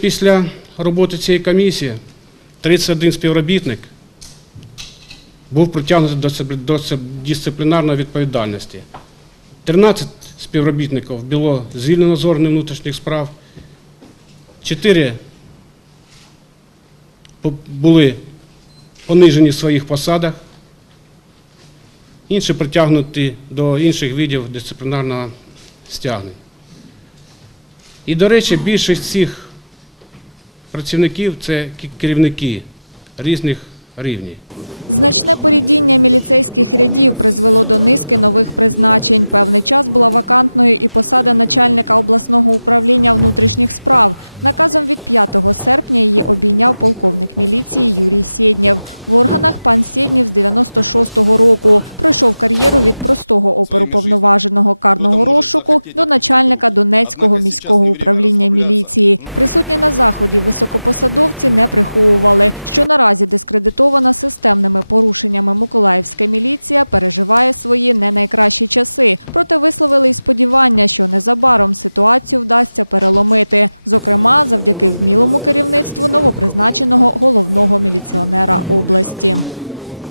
Після роботи цієї комісії 31 співробітник був притягнутий до дисциплінарної відповідальності. 13 співробітників було звільнено з органів внутрішніх справ, 4 були понижені в своїх посадах, інші притягнуті до інших видів дисциплінарного стягнення. І, до речі, більшість цих працівників це керівники різних рівнів. Значне порідіння міліцейських рядів призвело до низки нових призначень. Певний час була вакантною і посада начальника обласного управління внутрішніх справ. Наказом від 5 серпня її обійняв полковник міліції Юрій Сєднєв. В органах пан Сєднєв з 96-го року пройшов кар'єру від простого оперуповноваженого карного розшуку до начальника Донецького міського управління міліції. Присутні на заході високопосадовці не приховували, що наразі дискредитована системними порушеннями Миколаївська міліція переживає свої не найкращі часи. Проте висловили й сподівання, що незабаром ситуацію вдасться переломити. Зокрема, завдяки вмілому керівництву новопризначеного головного міліціонера області.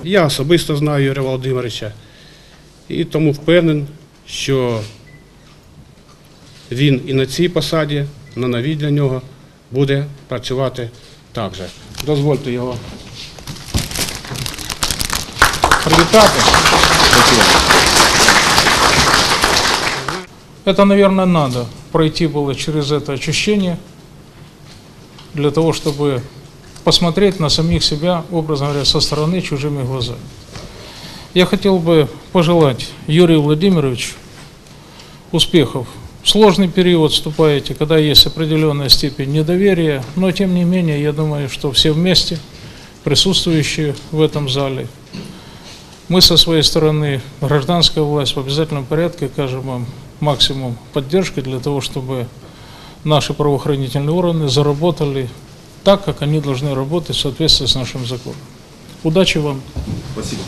Я особисто знаю Юрія Володимировича і тому впевнений, що він і на цій посаді, на новій для нього, буде працювати так же. Дозвольте його привітати. Это, наверное, надо пройти было через это очищение для того, чтобы посмотреть на самих себя, образно говоря, со стороны чужими глазами. Я хотел бы пожелать Юрию Владимировичу успехов. В сложный период вступаете, когда есть определенная степень недоверия, но тем не менее, я думаю, что все вместе, присутствующие в этом зале, мы со своей стороны, гражданская власть, в обязательном порядке окажем вам максимум поддержки для того, чтобы наши правоохранительные органы заработали так, как они должны работать в соответствии с нашим законом. Удачи вам! Спасибо.